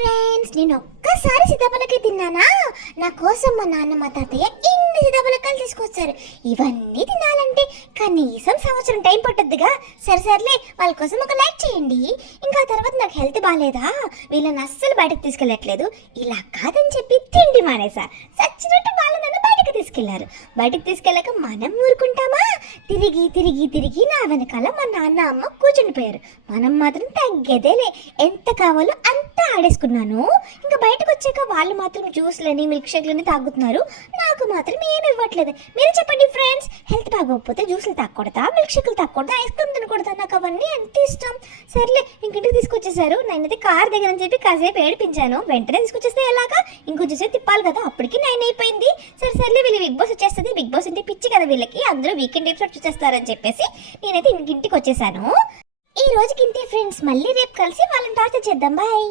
Friends, నేను ఒక్కసారి సీతాఫలకాయ తిన్నానా, నా కోసం మా నాన్న మా తాతయ్య ఇన్ని సీతాఫలకాయలు తీసుకొచ్చారు. ఇవన్నీ తినాలంటే కనీసం సంవత్సరం టైం పట్టద్దుగా. సరేలే, వాళ్ళ కోసం ఒక లైక్ చేయండి. ఇంకా తర్వాత నాకు హెల్త్ బాగాలేదా, వీళ్ళని అస్సలు బయటకు తీసుకెళ్ళట్లేదు. ఇలా కాదని చెప్పి తిండి మానేసా. సచ్చినట్టు వాళ్ళు నన్ను బయటకు తీసుకెళ్లారు. బయటకు తీసుకెళ్ళాక మనం ఊరుకుంటామా? తిరిగి తిరిగి తిరిగి నా వెనకాల మా నాన్న అమ్మ కూర్చుండిపోయారు. మనం మాత్రం తగ్గేదేలే, ఎంత కావాలో అంత ఆడేసుకున్నాను. ఇంకా బయటకు వచ్చాక వాళ్ళు మాత్రం జ్యూస్లని మిల్క్ షేక్లని తాగుతున్నారు. నాకు మాత్రం ఏమి ఇవ్వట్లేదు. మీరు చెప్పండి ఫ్రెండ్స్, హెల్త్ బాగోకపోతే జ్యూస్లు తాగకూడదా, మిల్క్ షేక్లు తాగకూడదా, ఐస్ క్రీమ్ తినకూడదా? నాకు అవన్నీ ఎంత ఇష్టం. సర్లే, ఇంటికి తీసుకొచ్చేసారు. నేనైతే కార్ దగ్గర అని చెప్పి కాసేపు ఏడిపించాను. వెంటనే తీసుకొచ్చేస్తే ఎలాగా, ఇంకొంచెం సేపు తిప్పాలి కదా, అప్పటికి 9 అయిపోయింది. సర్లే, వీళ్ళు బిగ్ బాస్ వచ్చేస్తుంది, బిగ్ బాస్ అంటే పిచ్చి కదా వీళ్ళకి, అందరూ వీకెండ్ ఎపిసోడ్ చూసేస్తారని చెప్పేసి నేనైతే ఇంటికి వచ్చేసాను. ఈ రోజుకి ఇంతే ఫ్రెండ్స్, మళ్ళీ రేపు కలిసి వాళ్ళని టార్చర్ చేద్దాం. బాయ్.